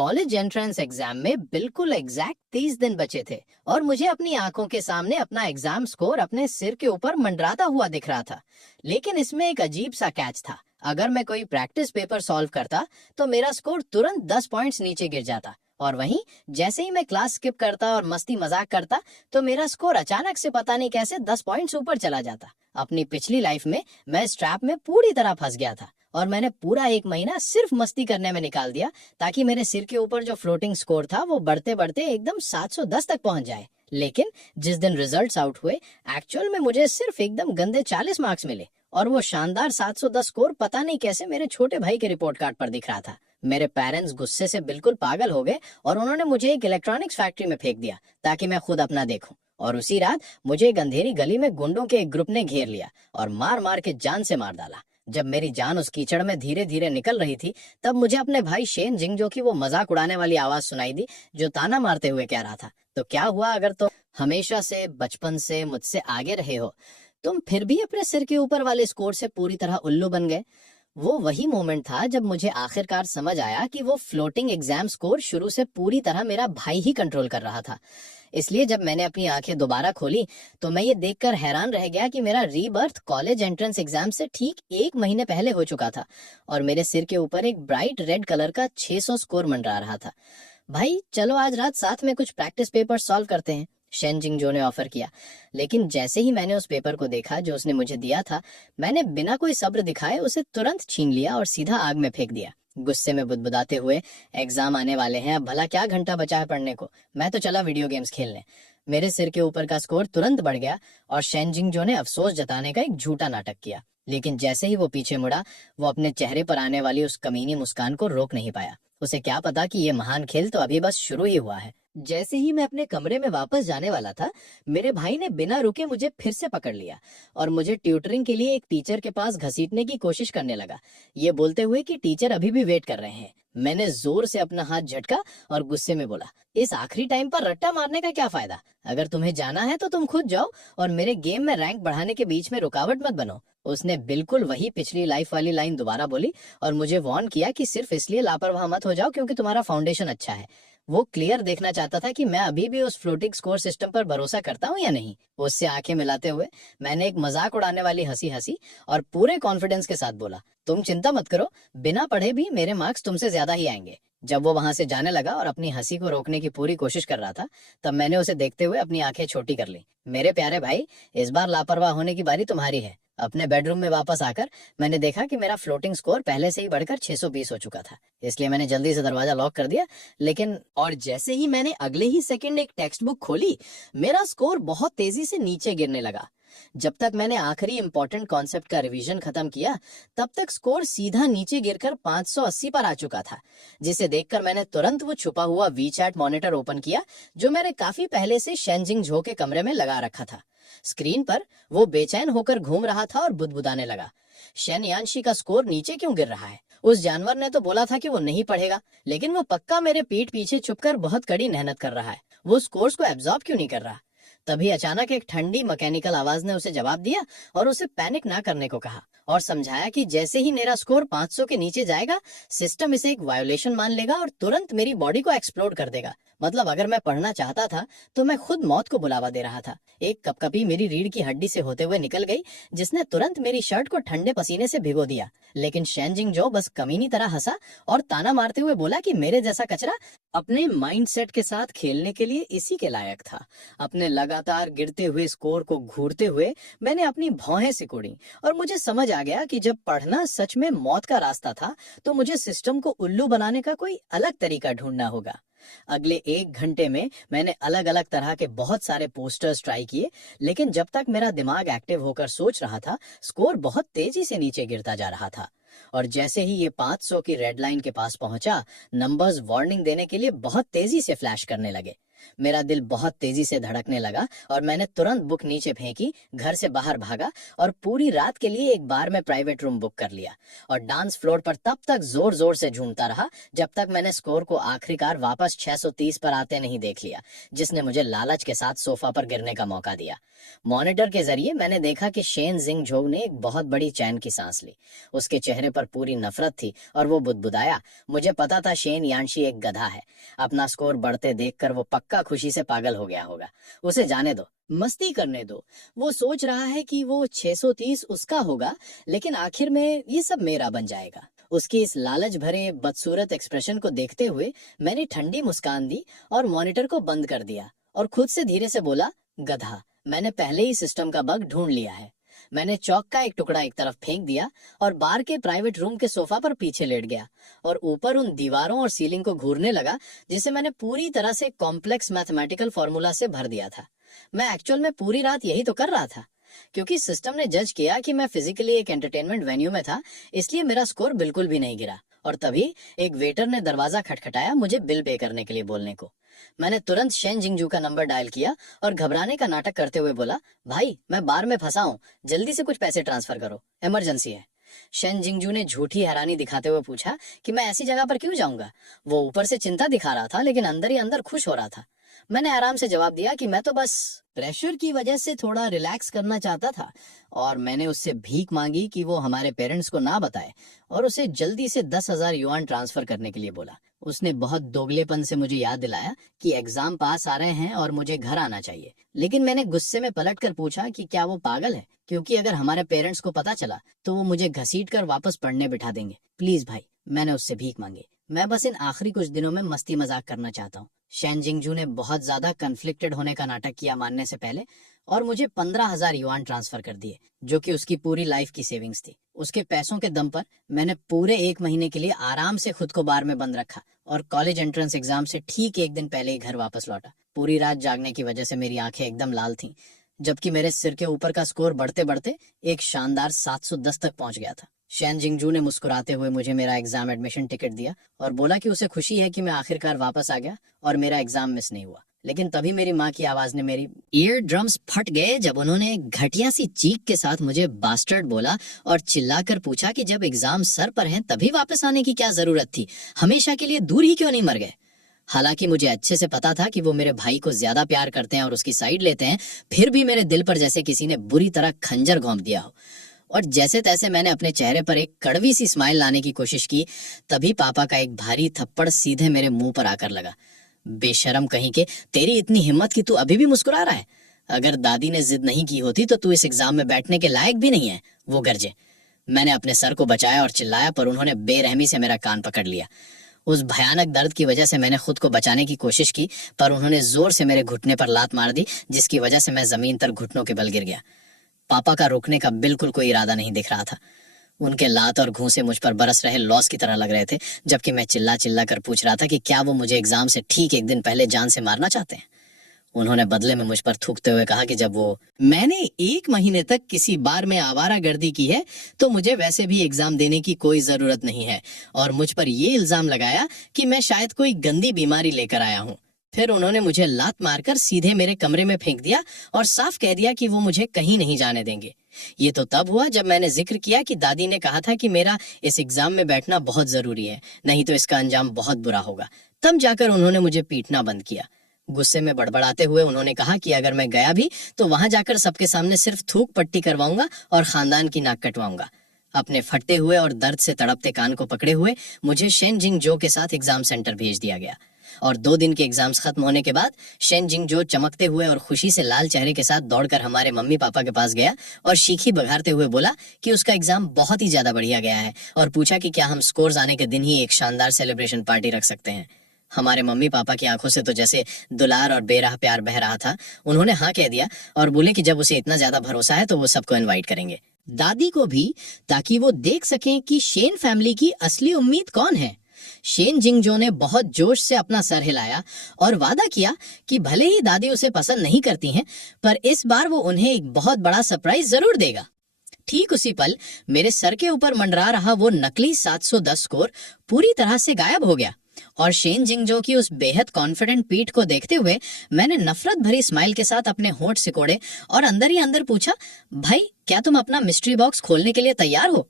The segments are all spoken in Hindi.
कॉलेज एंट्रेंस एग्जाम में बिल्कुल एग्जैक्ट 30 दिन बचे थे और मुझे अपनी आंखों के सामने अपना एग्जाम स्कोर अपने सिर के ऊपर मंडराता हुआ दिख रहा था। लेकिन इसमें एक अजीब सा कैच था। अगर मैं कोई प्रैक्टिस पेपर सॉल्व करता तो मेरा स्कोर तुरंत 10 पॉइंट्स नीचे गिर जाता, और वहीं जैसे ही मैं क्लास स्किप करता और मस्ती मजाक करता तो मेरा स्कोर अचानक से पता नहीं कैसे 10 पॉइंट्स ऊपर चला जाता। अपनी पिछली लाइफ में मैं इस ट्रैप में पूरी तरह फंस गया था और मैंने पूरा एक महीना सिर्फ मस्ती करने में निकाल दिया ताकि मेरे सिर के ऊपर जो फ्लोटिंग स्कोर था वो बढ़ते बढ़ते एकदम 710 तक पहुंच जाए। लेकिन जिस दिन रिजल्ट्स आउट हुए, एक्चुअल में मुझे सिर्फ एकदम गंदे 40 मार्क्स मिले और वो शानदार 710 स्कोर पता नहीं कैसे मेरे छोटे भाई के रिपोर्ट कार्ड पर दिख रहा था। मेरे पेरेंट्स गुस्से से बिल्कुल पागल हो गए और उन्होंने मुझे एक इलेक्ट्रॉनिक्स फैक्ट्री में फेंक दिया ताकि मैं खुद अपना देखूं। और उसी रात मुझे एक अंधेरी गली में गुंडों के एक ग्रुप ने घेर लिया और मार मार के जान से मार डाला। जब मेरी जान उस कीचड़ में धीरे धीरे निकल रही थी, तब मुझे अपने भाई शेन जिंगजो की वो मजाक उड़ाने वाली आवाज सुनाई दी, जो ताना मारते हुए कह रहा था, तो क्या हुआ अगर तुम हमेशा से बचपन से मुझसे आगे रहे हो, तुम फिर भी अपने सिर के ऊपर वाले स्कोर से पूरी तरह उल्लू बन गए। वो वही मोमेंट था जब मुझे आखिरकार समझ आया कि वो फ्लोटिंग एग्जाम स्कोर शुरू से पूरी तरह मेरा भाई ही कंट्रोल कर रहा था। इसलिए जब मैंने अपनी आंखें दोबारा खोली तो मैं ये देखकर हैरान रह गया कि मेरा रीबर्थ कॉलेज एंट्रेंस एग्जाम से ठीक एक महीने पहले हो चुका था और मेरे सिर के ऊपर एक ब्राइट रेड कलर का 600 स्कोर मंडरा रहा था। भाई चलो आज रात साथ में कुछ प्रैक्टिस पेपर सॉल्व करते हैं, शेन जिंगजो ने ऑफर किया। लेकिन जैसे ही मैंने उस पेपर को देखा जो उसने मुझे दिया था, मैंने बिना कोई सब्र दिखाए उसे तुरंत छीन लिया और सीधा आग में फेंक दिया, गुस्से में बुदबुदाते हुए, एग्जाम आने वाले हैं, अब भला क्या घंटा बचा है पढ़ने को, मैं तो चला वीडियो गेम्स खेलने। मेरे सिर के ऊपर का स्कोर तुरंत बढ़ गया और शेन जिंगजो ने अफसोस जताने का एक झूठा नाटक किया। लेकिन जैसे ही वो पीछे मुड़ा, वो अपने चेहरे पर आने वाली उस कमीनी मुस्कान को रोक नहीं पाया। उसे क्या पता कि ये महान खेल तो अभी बस शुरू ही हुआ है। जैसे ही मैं अपने कमरे में वापस जाने वाला था, मेरे भाई ने बिना रुके मुझे फिर से पकड़ लिया और मुझे ट्यूटरिंग के लिए एक टीचर के पास घसीटने की कोशिश करने लगा, ये बोलते हुए कि टीचर अभी भी वेट कर रहे हैं। मैंने जोर से अपना हाथ झटका और गुस्से में बोला, इस आखिरी टाइम पर रट्टा मारने का क्या फायदा? अगर तुम्हें जाना है तो तुम खुद जाओ और मेरे गेम में रैंक बढ़ाने के बीच में रुकावट मत बनो। उसने बिल्कुल वही पिछली लाइफ वाली लाइन दोबारा बोली और मुझे वार्न किया कि सिर्फ इसलिए लापरवाह मत हो जाओ क्योंकि तुम्हारा फाउंडेशन अच्छा है। वो क्लियर देखना चाहता था कि मैं अभी भी उस फ्लोटिंग स्कोर सिस्टम पर भरोसा करता हूँ या नहीं। उससे आंखें मिलाते हुए मैंने एक मजाक उड़ाने वाली हंसी हंसी और पूरे कॉन्फिडेंस के साथ बोला, तुम चिंता मत करो, बिना पढ़े भी मेरे मार्क्स तुमसे ज्यादा ही आएंगे। जब वो वहां से जाने लगा और अपनी हंसी को रोकने की पूरी कोशिश कर रहा था, तब मैंने उसे देखते हुए अपनी आंखें छोटी कर ली। मेरे प्यारे भाई, इस बार लापरवाह होने की बारी तुम्हारी है। अपने बेडरूम में वापस आकर मैंने देखा कि मेरा फ्लोटिंग स्कोर पहले से ही बढ़कर 620 हो चुका था, इसलिए मैंने जल्दी से दरवाजा लॉक कर दिया। लेकिन और जैसे ही मैंने अगले ही सेकंड एक टेक्स्ट बुक खोली, मेरा स्कोर बहुत तेजी से नीचे गिरने लगा। जब तक मैंने आखिरी इंपॉर्टेंट कॉन्सेप्ट का रिवीजन खत्म किया, तब तक स्कोर सीधा नीचे गिरकर 580 पर आ चुका था, जिसे देखकर मैंने तुरंत वो छुपा हुआ वीचैट मॉनिटर ओपन किया जो मैंने काफी पहले से शेन जिंगजो के कमरे में लगा रखा था। स्क्रीन पर वो बेचैन होकर घूम रहा था और बुदबुदाने लगा, शेन यानशी का स्कोर नीचे क्यों गिर रहा है? उस जानवर ने तो बोला था कि वो नहीं पढ़ेगा, लेकिन वो पक्का मेरे पीठ पीछे छुपकर बहुत कड़ी मेहनत कर रहा है। वो स्कोर्स को एब्जॉर्ब क्यों नहीं कर रहा? तभी अचानक एक ठंडी मैकेनिकल आवाज ने उसे जवाब दिया और उसे पैनिक ना करने को कहा और समझाया कि जैसे ही मेरा स्कोर 500 के नीचे जाएगा, सिस्टम इसे एक वायोलेशन मान लेगा और तुरंत मेरी बॉडी को एक्सप्लोड कर देगा। मतलब अगर मैं पढ़ना चाहता था तो मैं खुद मौत को बुलावा दे रहा था। एक कपकपी मेरी रीढ़ की हड्डी से होते हुए निकल गई, जिसने तुरंत मेरी शर्ट को ठंडे पसीने से भिगो दिया। लेकिन शेन जिंगजो बस कमीनी तरह हंसा और ताना मारते हुए बोला कि मेरे जैसा कचरा अपने माइंडसेट के साथ खेलने के लिए इसी के लायक था। अपने लगातार गिरते हुए स्कोर को घूरते हुए मैंने अपनी भौहें सिकोड़ी और मुझे समझ आ गया कि जब पढ़ना सच में मौत का रास्ता था, तो मुझे सिस्टम को उल्लू बनाने का कोई अलग तरीका ढूंढना होगा। अगले एक घंटे में मैंने अलग अलग तरह के बहुत सारे पोस्टर्स ट्राई किए, लेकिन जब तक मेरा दिमाग एक्टिव होकर सोच रहा था, स्कोर बहुत तेजी से नीचे गिरता जा रहा था। और जैसे ही ये 500 की रेड लाइन के पास पहुंचा, नंबर्स वार्निंग देने के लिए बहुत तेजी से फ्लैश करने लगे। मेरा दिल बहुत तेजी से धड़कने लगा और मैंने तुरंत बुक नीचे फेंकी, घर से बाहर भागा और पूरी रात के लिए एक बार में प्राइवेट रूम बुक कर लिया और डांस फ्लोर पर तब तक जोर जोर से झूमता रहा जब तक मैंने स्कोर को आखिरकार वापस 630 पर आते नहीं देख लिया, जिसने मुझे लालच के साथ सोफा पर गिरने का मौका दिया। मॉनिटर के जरिए मैंने देखा कि शेन जिंग झोग ने एक बहुत बड़ी चैन की सांस ली। उसके चेहरे पर पूरी नफरत थी और वो बुदबुदाया। मुझे पता था शेन यानशी एक गधा है। अपना स्कोर बढ़ते देखकर वो पक्का खुशी से पागल हो गया होगा। उसे जाने दो, मस्ती करने दो। वो सोच रहा है कि वो 630 उसका होगा, लेकिन आखिर में ये सब मेरा बन जाएगा। उसकी इस लालच भरे बदसूरत एक्सप्रेशन को देखते हुए मैंने ठंडी मुस्कान दी और मॉनिटर को बंद कर दिया और खुद से धीरे से बोला, गधा, मैंने पहले ही सिस्टम का बग ढूंढ लिया है। मैंने चौक का एक टुकड़ा एक तरफ फेंक दिया और बार के प्राइवेट रूम के सोफा पर पीछे लेट गया और ऊपर उन दीवारों और सीलिंग को घूरने लगा जिसे मैंने पूरी तरह से कॉम्प्लेक्स मैथमेटिकल फॉर्मूला से भर दिया था। मैं एक्चुअल में पूरी रात यही तो कर रहा था। क्योंकि सिस्टम ने जज किया कि मैं फिजिकली एक एंटरटेनमेंट वेन्यू में था, इसलिए मेरा स्कोर बिल्कुल भी नहीं गिरा। और तभी एक वेटर ने दरवाजा खटखटाया मुझे बिल पे करने के लिए बोलने को। मैंने तुरंत शेन जिंगजू का नंबर डायल किया और घबराने का नाटक करते हुए बोला, भाई मैं बार में फंसा हूँ, जल्दी से कुछ पैसे ट्रांसफर करो, इमरजेंसी है। शेन जिंगजू ने झूठी हैरानी दिखाते हुए पूछा कि मैं ऐसी जगह पर क्यों जाऊंगा। वो ऊपर से चिंता दिखा रहा था लेकिन अंदर ही अंदर खुश हो रहा था। मैंने आराम से जवाब दिया कि मैं तो बस प्रेशर की वजह से थोड़ा रिलैक्स करना चाहता था और मैंने उससे भीख मांगी कि वो हमारे पेरेंट्स को ना बताए और उसे जल्दी से 10,000 युआन ट्रांसफर करने के लिए बोला। उसने बहुत दोगलेपन से मुझे याद दिलाया कि एग्जाम पास आ रहे हैं और मुझे घर आना चाहिए, लेकिन मैंने गुस्से में पलटकर पूछा कि क्या वो पागल है, क्योंकि अगर हमारे पेरेंट्स को पता चला तो वो मुझे घसीट कर वापस पढ़ने बिठा देंगे। प्लीज भाई, मैंने उससे भीख मांगी। मैं बस इन आखिरी कुछ दिनों में मस्ती मजाक करना चाहता हूँ। शेन जिंगजू ने बहुत ज्यादा कन्फ्लिक्टेड होने का नाटक किया मानने से पहले और मुझे 15,000 युआन ट्रांसफर कर दिए, जो कि उसकी पूरी लाइफ की सेविंग्स थी। उसके पैसों के दम पर मैंने पूरे 1 महीने के लिए आराम से खुद को बार में बंद रखा और कॉलेज एंट्रेंस एग्जाम से ठीक 1 दिन पहले ही घर वापस लौटा। पूरी रात जागने की वजह से मेरी आंखें एकदम लाल थीं, जबकि मेरे सिर के ऊपर का स्कोर बढ़ते बढ़ते एक शानदार 710 तक पहुंच गया था। शेन जिंगजू ने मुस्कुराते हुए मुझे मेरा एग्जाम एडमिशन टिकट दिया और बोला कि उसे खुशी है कि मैं आखिरकार वापस आ गया और मेरा एग्जाम मिस नहीं हुआ। लेकिन तभी मेरी माँ की आवाज ने मेरी ईयर ड्रम्स फट गए जब उन्होंने घटिया सी चीख के साथ मुझे बास्टर्ड बोला और चिल्लाकर पूछा कि जब एग्जाम सर पर हैं तभी वापस आने की क्या जरूरत थी, हमेशा के लिए दूर ही क्यों नहीं मर गए। हालांकि मुझे अच्छे से पता था कि वो मेरे भाई को ज्यादा प्यार करते हैं और उसकी साइड लेते हैं, फिर भी मेरे दिल पर जैसे किसी ने बुरी तरह खंजर घोंप दिया हो। और जैसे तैसे मैंने अपने चेहरे पर एक कड़वी सी स्माइल लाने की कोशिश की, तभी पापा का एक भारी थप्पड़ सीधे मेरे मुंह पर आकर लगा। बेशरम कहीं के, तेरी इतनी हिम्मत कि तू अभी भी मुस्कुरा रहा है। अगर दादी ने जिद नहीं की होती तो तू इस एग्जाम में बैठने के लायक भी नहीं है, वो गरजे। मैंने अपने सर को बचाया और चिल्लाया, पर उन्होंने बेरहमी से मेरा कान पकड़ लिया। उस भयानक दर्द की वजह से मैंने खुद को बचाने की कोशिश की, पर उन्होंने जोर से मेरे घुटने पर लात मार दी, जिसकी वजह से मैं जमीन पर घुटनों के बल गिर गया। पापा का रोकने का बिल्कुल कोई इरादा नहीं दिख रहा था। उनके लात और घूंसे मुझ पर बरस रहे लॉस की तरह लग रहे थे, जबकि मैं चिल्ला चिल्ला कर पूछ रहा था कि क्या वो मुझे एग्जाम से ठीक 1 दिन पहले जान से मारना चाहते हैं। उन्होंने बदले में मुझ पर थूकते हुए कहा कि जब वो मैंने 1 महीने तक किसी बार में आवारागर्दी की है तो मुझे वैसे भी एग्जाम देने की कोई जरूरत नहीं है, और मुझ पर ये इल्जाम लगाया कि मैं शायद कोई गंदी बीमारी लेकर आया हूँ। फिर उन्होंने मुझे लात मारकर सीधे मेरे कमरे में फेंक दिया और साफ कह दिया कि वो मुझे कहीं नहीं जाने देंगे। ये तो तब हुआ जब मैंने जिक्र किया कि दादी ने कहा था कि मेरा इस एग्जाम में बैठना बहुत जरूरी है, नहीं तो इसका अंजाम बहुत बुरा होगा। तब जाकर उन्होंने मुझे पीटना बंद किया। गुस्से में बड़बड़ाते हुए उन्होंने कहा कि अगर मैं गया भी तो वहां जाकर सबके सामने सिर्फ थूक पट्टी करवाऊंगा और खानदान की नाक कटवाऊंगा। अपने फटते हुए और दर्द से तड़पते कान को पकड़े हुए मुझे शेन जिंग जो के साथ एग्जाम सेंटर भेज दिया गया। और 2 दिन के एग्जाम्स खत्म होने के बाद शेन जिंग जो चमकते हुए और खुशी से लाल चेहरे के साथ दौड़कर हमारे मम्मी पापा के पास गया और शीखी बघारते हुए बोला कि उसका एग्जाम बहुत ही ज्यादा बढ़िया गया है, और पूछा कि क्या हम स्कोर्स आने के दिन ही एक शानदार सेलिब्रेशन पार्टी रख सकते हैं। हमारे मम्मी पापा की आंखों से तो जैसे दुलार और बेराह प्यार बह रहा था। उन्होंने हाँ कह दिया और बोले कि जब उसे इतना ज्यादा भरोसा है तो वो सबको इनवाइट करेंगे, दादी को भी, ताकि वो देख सकें कि शेन फैमिली की असली उम्मीद कौन है। शेन जिंगजो ने बहुत जोश से अपना सर हिलाया और वादा किया कि भले ही दादी उसे पसंद नहीं करती हैं, पर इस बार वो उन्हें एक बहुत बड़ा सरप्राइज जरूर देगा। ठीक उसी पल मेरे सर के ऊपर मंडरा रहा वो नकली 710 स्कोर पूरी तरह से गायब हो गया। और शेन जिंगजो की उस बेहद कॉन्फिडेंट पीठ को देखते हुए मैंने नफरत भरी स्माइल के साथ अपने होंठ सिकोड़े और अंदर ही अंदर पूछा, भाई क्या तुम अपना मिस्ट्री बॉक्स खोलने के लिए तैयार हो?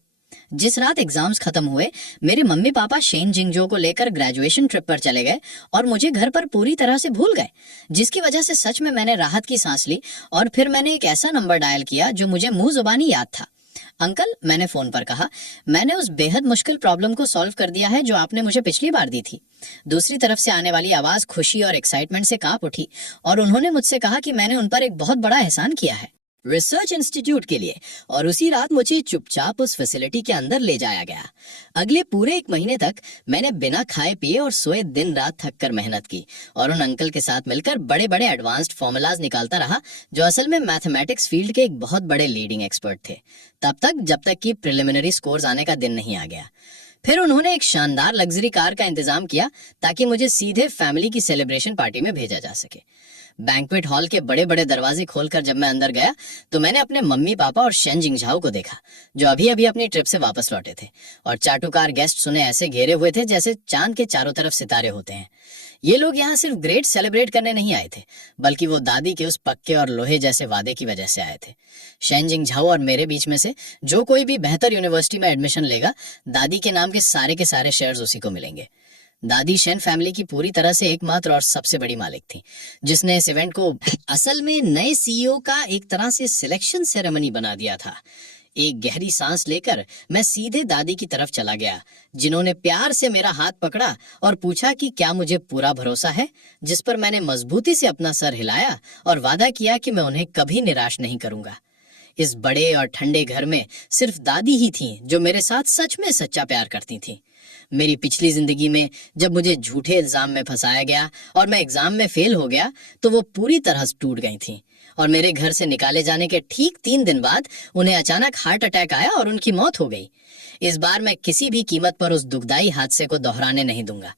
जिस रात एग्जाम्स खत्म हुए, मेरे मम्मी पापा शेन जिंगजो को लेकर ग्रेजुएशन ट्रिप पर चले गए और मुझे घर पर पूरी तरह से भूल गए, जिसकी वजह से सच में मैंने राहत की सांस ली। और फिर मैंने एक ऐसा नंबर डायल किया जो मुझे मुंह जुबानी याद था। अंकल, मैंने फोन पर कहा, मैंने उस बेहद मुश्किल प्रॉब्लम को सॉल्व कर दिया है जो आपने मुझे पिछली बार दी थी। दूसरी तरफ से आने वाली आवाज खुशी और एक्साइटमेंट से कांप उठी और उन्होंने मुझसे कहा कि मैंने उन पर एक बहुत बड़ा एहसान किया है, रिसर्च इंस्टीट्यूट के लिए। और उसी रात मुझे चुपचाप उस फैसिलिटी के अंदर ले जाया गया। अगले पूरे 1 महीने तक मैंने बिना खाए पिए और सोए दिन रात थक कर मेहनत की और उन अंकल के साथ मिलकर बड़े बड़े एडवांस्ड फॉर्मूलाज निकालता रहा, जो असल में मैथमेटिक्स फील्ड के एक बहुत बड़े लीडिंग एक्सपर्ट थे, तब तक जब तक कि प्रिलिमिनरी स्कोर्स आने का दिन नहीं आ गया। फिर उन्होंने एक शानदार लग्जरी कार का इंतजाम किया ताकि मुझे सीधे फैमिली की सेलिब्रेशन पार्टी में भेजा जा सके। बैंक्वेट हॉल के बड़े बड़े दरवाजे खोलकर जब मैं अंदर गया तो मैंने अपने मम्मी पापा और शेन जिंगझाओ को देखा, जो अभी अभी अपनी ट्रिप से वापस लौटे थे और चाटुकार गेस्ट उन्हें ऐसे घेरे हुए थे जैसे चांद के चारों तरफ सितारे होते हैं। ये लोग यहाँ सिर्फ ग्रेड सेलिब्रेट करने नहीं आए थे, बल्कि वो दादी के उस पक्के और लोहे जैसे वादे की वजह से आए थे। शेन जिंगझाओ और मेरे बीच में से जो कोई भी बेहतर यूनिवर्सिटी में एडमिशन लेगा, दादी के नाम के सारे शेयर्स उसी को मिलेंगे। दादी शेन फैमिली की पूरी तरह से एकमात्र और सबसे बड़ी मालिक थी, जिसने इस इवेंट को असल में नए सीईओ का एक तरह से सिलेक्शन सेरेमनी बना दिया था। एक गहरी सांस लेकर मैं सीधे दादी की तरफ चला गया, जिन्होंने प्यार से मेरा हाथ पकड़ा और पूछा कि क्या मुझे पूरा भरोसा है, जिस पर मैंने मजबूती से अपना सर हिलाया और वादा किया कि मैं उन्हें कभी निराश नहीं करूंगा। इस बड़े और ठंडे घर में सिर्फ दादी ही थीं जो मेरे साथ सच में सच्चा प्यार करती थीं। मेरी पिछली जिंदगी में जब मुझे झूठे इल्जाम में फंसाया गया और मैं एग्जाम में फेल हो गया, तो वो पूरी तरह से टूट गई थीं और मेरे घर से निकाले जाने के ठीक 3 दिन बाद उन्हें अचानक हार्ट अटैक आया और उनकी मौत हो गई। इस बार मैं किसी भी कीमत पर उस दुखदाई हादसे को दोहराने नहीं दूंगा।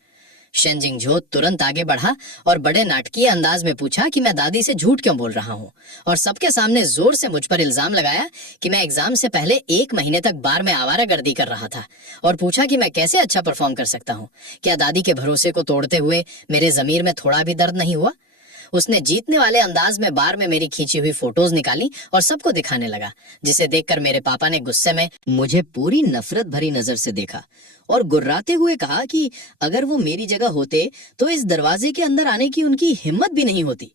शेन जिंगझो तुरंत आगे बढ़ा और बड़े नाटकीय अंदाज में पूछा कि मैं दादी से झूठ क्यों बोल रहा हूँ, और सबके सामने जोर से मुझ पर इल्जाम लगाया कि मैं एग्जाम से पहले 1 महीने तक बार में आवारागर्दी कर रहा था, और पूछा कि मैं कैसे अच्छा परफॉर्म कर सकता हूँ। क्या दादी के भरोसे को तोड़ते हुए मेरे जमीर में थोड़ा भी दर्द नहीं हुआ? उसने जीतने वाले अंदाज में बार में मेरी खींची हुई फोटोज निकाली और सबको दिखाने लगा, जिसे देखकर मेरे पापा ने गुस्से में मुझे पूरी नफरत भरी नजर से देखा और गुर्राते हुए कहा कि अगर वो मेरी जगह होते तो इस दरवाजे के अंदर आने की उनकी हिम्मत भी नहीं होती।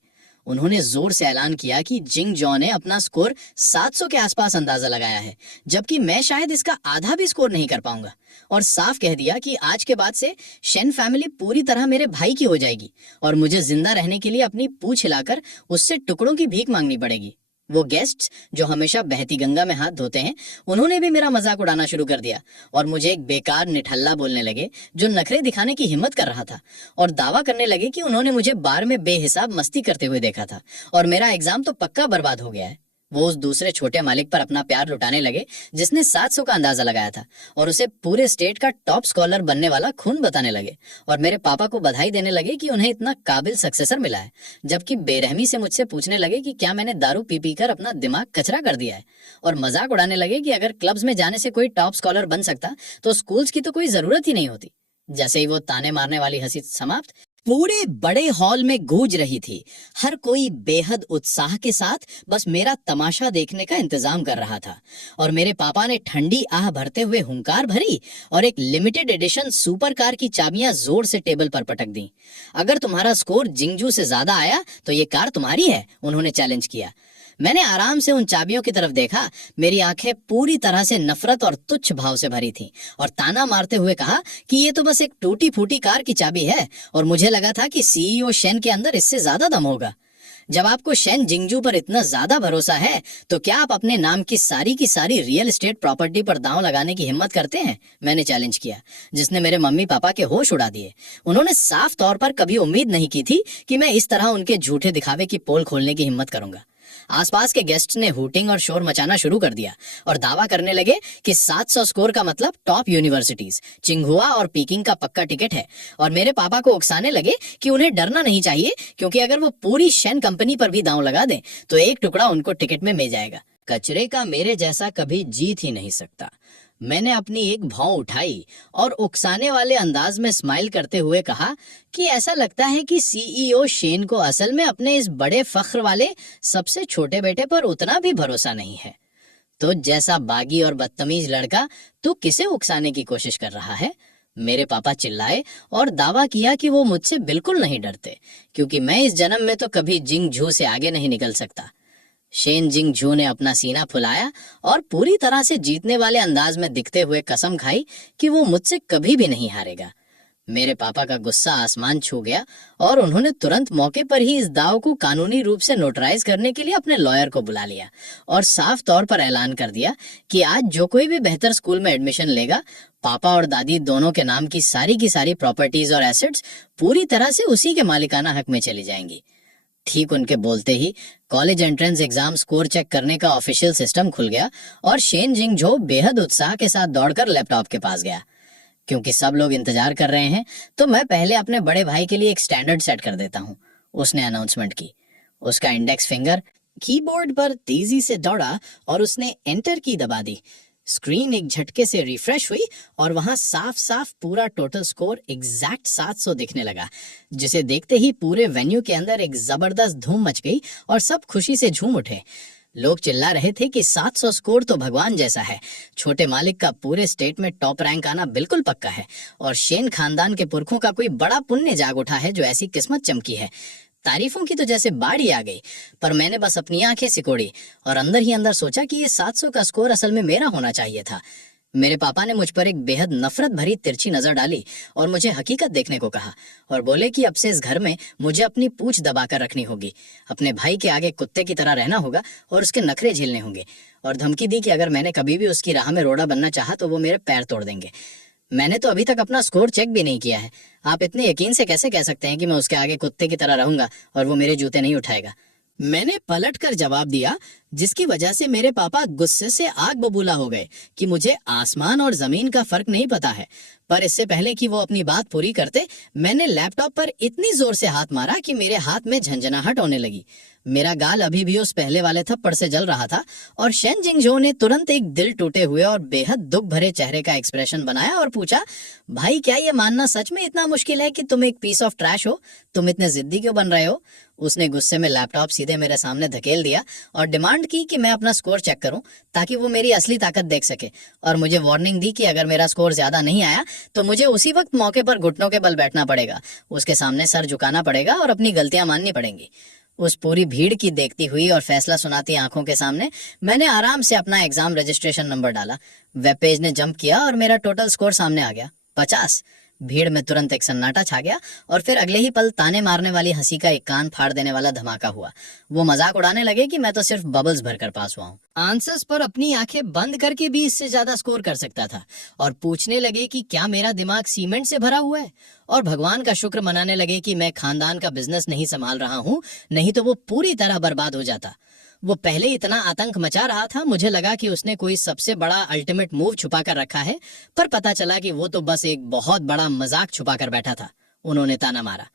उन्होंने जोर से ऐलान किया कि जिंगजो ने अपना स्कोर 700 के आसपास अंदाजा लगाया है, जबकि मैं शायद इसका आधा भी स्कोर नहीं कर पाऊंगा, और साफ कह दिया कि आज के बाद से शेन फैमिली पूरी तरह मेरे भाई की हो जाएगी और मुझे जिंदा रहने के लिए अपनी पूंछ हिलाकर उससे टुकड़ों की भीख मांगनी पड़ेगी। वो गेस्ट्स जो हमेशा बहती गंगा में हाथ धोते हैं, उन्होंने भी मेरा मजाक उड़ाना शुरू कर दिया और मुझे एक बेकार निठल्ला बोलने लगे जो नखरे दिखाने की हिम्मत कर रहा था, और दावा करने लगे कि उन्होंने मुझे बार में बेहिसाब मस्ती करते हुए देखा था और मेरा एग्जाम तो पक्का बर्बाद हो गया है। वो उस दूसरे छोटे मालिक पर अपना प्यार लुटाने लगे जिसने 700 का अंदाजा लगाया था और उसे पूरे स्टेट का टॉप स्कॉलर बनने वाला खून बताने लगे, और मेरे पापा को बधाई देने लगे कि उन्हें इतना काबिल सक्सेसर मिला है, जबकि बेरहमी से मुझसे पूछने लगे कि क्या मैंने दारू पी पी कर अपना दिमाग कचरा कर दिया है, और मजाक उड़ाने लगे कि अगर क्लब्स में जाने से कोई टॉप स्कॉलर बन सकता तो स्कूल्स की तो कोई जरूरत ही नहीं होती। जैसे ही वो ताने मारने वाली हंसी समाप्त, पूरे बड़े हॉल में गूंज रही थी। हर कोई बेहद उत्साह के साथ बस मेरा तमाशा देखने का इंतजाम कर रहा था, और मेरे पापा ने ठंडी आह भरते हुए हुंकार भरी और एक लिमिटेड एडिशन सुपर कार की चाबियां जोर से टेबल पर पटक दी। अगर तुम्हारा स्कोर जिंगजू से ज्यादा आया तो ये कार तुम्हारी है, उन्होंने चैलेंज किया। मैंने आराम से उन चाबियों की तरफ देखा। मेरी आंखें पूरी तरह से नफरत और तुच्छ भाव से भरी थीं, और ताना मारते हुए कहा कि ये तो बस एक टूटी फूटी कार की चाबी है, और मुझे लगा था कि सीईओ शेन के अंदर इससे ज्यादा दम होगा। जब आपको शेन जिंगजू पर इतना ज्यादा भरोसा है तो क्या आप अपने नाम की सारी रियल एस्टेट प्रॉपर्टी पर दांव लगाने की हिम्मत करते हैं? मैंने चैलेंज किया, जिसने मेरे मम्मी पापा के होश उड़ा दिए। उन्होंने साफ तौर पर कभी उम्मीद नहीं की थी कि मैं इस तरह उनके झूठे दिखावे की पोल खोलने की हिम्मत करूंगा। आसपास के गेस्ट्स ने हूटिंग और शोर मचाना शुरू कर दिया और दावा करने लगे कि 700 स्कोर का मतलब टॉप यूनिवर्सिटीज, चिंगहुआ और पीकिंग का पक्का टिकट है, और मेरे पापा को उकसाने लगे कि उन्हें डरना नहीं चाहिए, क्योंकि अगर वो पूरी शेन कंपनी पर भी दांव लगा दें तो एक टुकड़ा उनको टिकट में मिल जाएगा। कचरे का मेरे जैसा कभी जीत ही नहीं सकता। मैंने अपनी एक भौं उठाई और उकसाने वाले अंदाज में स्माइल करते हुए कहा कि ऐसा लगता है कि सीईओ शेन को असल में अपने इस बड़े फख्र वाले सबसे छोटे बेटे पर उतना भी भरोसा नहीं है। तो जैसा बागी और बदतमीज लड़का, तू किसे उकसाने की कोशिश कर रहा है? मेरे पापा चिल्लाए और दावा किया कि वो मुझसे बिल्कुल नहीं डरते, क्योंकि मैं इस जन्म में तो कभी जिंग झू से आगे नहीं निकल सकता। शेन जिंग झू ने अपना सीना फुलाया और पूरी तरह से जीतने वाले अंदाज में दिखते हुए कसम खाई कि वो मुझसे कभी भी नहीं हारेगा। मेरे पापा का गुस्सा आसमान छू गया और उन्होंने तुरंत मौके पर ही इस दाव को कानूनी रूप से नोटराइज करने के लिए अपने लॉयर को बुला लिया और साफ तौर पर ऐलान कर दिया कि आज जो कोई भी बेहतर स्कूल में एडमिशन लेगा, पापा और दादी दोनों के नाम की सारी प्रॉपर्टीज और एसेट्स पूरी तरह से उसी के मालिकाना हक में चली जाएंगी। ठीक उनके बोलते ही college entrance exam score check करने का ऑफिशियल सिस्टम खुल गया और शेन जिंगझो बेहद उत्साह के साथ दौड़कर लैपटॉप के पास गया। क्योंकि सब लोग इंतजार कर रहे हैं, तो मैं पहले अपने बड़े भाई के लिए एक स्टैंडर्ड सेट कर देता हूँ, उसने अनाउंसमेंट की। उसका इंडेक्स फिंगर कीबोर्ड पर तेजी से दौड़ा और उसने एंटर की दबा दी। स्क्रीन एक झटके से रिफ्रेश हुई और वहां साफ साफ पूरा टोटल स्कोर एग्जैक्ट 700 दिखने लगा, जिसे देखते ही पूरे वेन्यू के अंदर एक जबरदस्त धूम मच गई और सब खुशी से झूम उठे। लोग चिल्ला रहे थे कि 700 स्कोर तो भगवान जैसा है, छोटे मालिक का पूरे स्टेट में टॉप रैंक आना बिल्कुल पक्का है और शेन खानदान के पुरखों का कोई बड़ा पुण्य जाग उठा है जो ऐसी किस्मत चमकी है। तारीफों की तो जैसे बाढ़ ही आ गई, पर मैंने बस अपनी आंखें सिकोड़ी और अंदर ही अंदर सोचा कि ये 700 का स्कोर असल में मेरा होना चाहिए था। मेरे पापा ने मुझ पर एक बेहद नफरत भरी तिरछी नजर डाली और मुझे हकीकत देखने को कहा और बोले कि अब से इस घर में मुझे अपनी पूंछ दबाकर रखनी होगी, अपने भाई के आगे कुत्ते की तरह रहना होगा और उसके नखरे झेलने होंगे, और धमकी दी कि अगर मैंने कभी भी उसकी राह में रोड़ा बनना चाहा तो वो मेरे पैर तोड़ देंगे। मैंने तो अभी तक अपना स्कोर चेक भी नहीं किया है, आप इतने यकीन से कैसे कह सकते हैं कि मैं उसके आगे कुत्ते की तरह रहूंगा और वो मेरे जूते नहीं उठाएगा? मैंने पलटकर जवाब दिया, जिसकी वजह से मेरे पापा गुस्से से आग बबूला हो गए कि मुझे आसमान और जमीन का फर्क नहीं पता है। पर इससे पहले कि वो अपनी बात पूरी करते, मैंने लैपटॉप पर इतनी जोर से हाथ मारा कि मेरे हाथ में झंझनाहट होने लगी। मेरा गाल अभी भी उस पहले वाले थप्पड़ से जल रहा था और शेन जिंगझो ने तुरंत एक दिल टूटे हुए और बेहद दुख भरे चेहरे का एक्सप्रेशन बनाया और पूछा, भाई क्या ये मानना सच में इतना मुश्किल है कि तुम एक पीस ऑफ ट्रैश हो? तुम इतने जिद्दी क्यों बन रहे हो? उसने गुस्से में लैपटॉप सीधे मेरे सामने धकेल दिया और डिमांड की कि मैं अपना स्कोर चेक करूं ताकि वो मेरी असली ताकत देख सके, और मुझे वार्निंग दी कि अगर मेरा स्कोर ज्यादा नहीं आया तो मुझे उसी वक्त मौके पर घुटनों के बल बैठना पड़ेगा, उसके सामने सर झुकाना पड़ेगा और अपनी गलतियां माननी पड़ेंगी। उस पूरी भीड़ की देखती हुई और फैसला सुनाती आंखों के सामने मैंने आराम से अपना एग्जाम रजिस्ट्रेशन नंबर डाला। वेब पेज ने जंप किया और मेरा टोटल स्कोर सामने आ गया, 50। भीड़ में तुरंत एक सन्नाटा छा गया और फिर अगले ही पल ताने मारने वाली हंसी का एक कान फाड़ देने वाला धमाका हुआ। वो मजाक उड़ाने लगे कि मैं तो सिर्फ बबल्स भरकर पास हुआ हूँ, आंसर्स पर अपनी आंखें बंद करके भी इससे ज्यादा स्कोर कर सकता था, और पूछने लगे कि क्या मेरा दिमाग सीमेंट से भरा हुआ है, और भगवान का शुक्र मनाने लगे कि मैं खानदान का बिजनेस नहीं संभाल रहा हूँ, नहीं तो वो पूरी तरह बर्बाद हो जाता। वो पहले इतना आतंक मचा रहा था, मुझे लगा कि उसने कोई सबसे बड़ा अल्टीमेट मूव छुपा कर रखा है, पर पता चला कि वो तो बस एक बहुत बड़ा मजाक छुपा कर बैठा था। उन्होंने ताना मारा।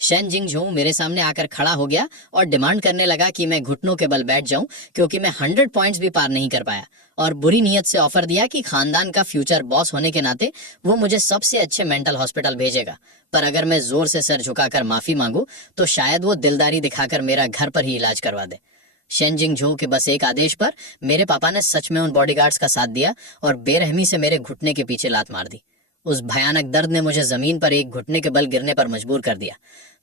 शेन जिंगझो मेरे सामने आकर खड़ा हो गया और डिमांड करने लगा कि मैं घुटनों के बल बैठ जाऊं, क्योंकि मैं 100 पॉइंट्स भी पार नहीं कर पाया, और बुरी नीयत से ऑफर दिया कि खानदान का फ्यूचर बॉस होने के नाते वो मुझे सबसे अच्छे मेंटल हॉस्पिटल भेजेगा, पर अगर मैं जोर से सर झुकाकर माफी मांगू तो शायद वो दिलदारी दिखाकर मेरा घर पर ही इलाज करवा दे। शेन जिंगझो के बस एक आदेश पर मेरे पापा ने सच में उन बॉडीगार्ड्स का साथ दिया और बेरहमी से मेरे घुटने के पीछे लात मार दी। उस भयानक दर्द ने मुझे जमीन पर एक घुटने के बल गिरने पर मजबूर कर दिया।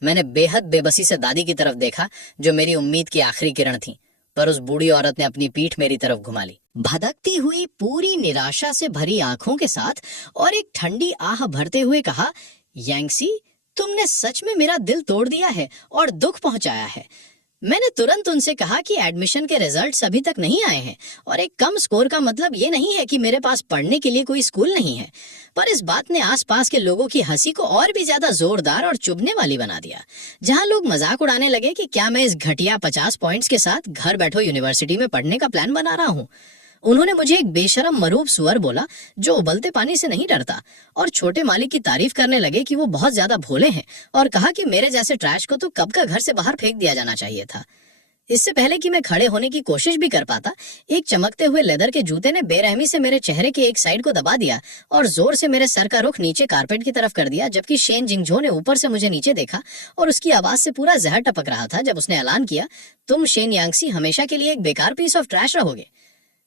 मैंने बेहद बेबसी से दादी की तरफ देखा, जो मेरी उम्मीद की आखिरी किरण थी, पर उस बूढ़ी औरत ने अपनी पीठ मेरी तरफ घुमा ली, भदकती हुई पूरी निराशा से भरी आंखों के साथ, और एक ठंडी आह भरते हुए कहा, यांगसी, तुमने सच में मेरा दिल तोड़ दिया है और दुख पहुंचाया है। मैंने तुरंत उनसे कहा कि एडमिशन के रिजल्ट्स अभी तक नहीं आए हैं, और एक कम स्कोर का मतलब ये नहीं है कि मेरे पास पढ़ने के लिए कोई स्कूल नहीं है। पर इस बात ने आसपास के लोगों की हंसी को और भी ज्यादा जोरदार और चुभने वाली बना दिया, जहां लोग मजाक उड़ाने लगे कि क्या मैं इस घटिया 50 पॉइंट्स के साथ घर बैठो यूनिवर्सिटी में पढ़ने का प्लान बना रहा हूँ। उन्होंने मुझे एक बेशरम मरूब सुअर बोला जो उबलते पानी से नहीं डरता, और छोटे मालिक की तारीफ करने लगे कि वो बहुत ज्यादा भोले हैं, और कहा कि मेरे जैसे ट्रैश को तो कब का घर से बाहर फेंक दिया जाना चाहिए था। इससे पहले कि मैं खड़े होने की कोशिश भी कर पाता, एक चमकते हुए लेदर के जूते ने बेरहमी से मेरे चेहरे के एक साइड को दबा दिया और जोर से मेरे सर का रुख नीचे कारपेट की तरफ कर दिया, जबकि शेन जिंगझो ने ऊपर से मुझे नीचे देखा और उसकी आवाज से पूरा जहर टपक रहा था जब उसने ऐलान किया, तुम शेन यांगसी हमेशा के लिए एक बेकार पीस ऑफ ट्रैश रहोगे।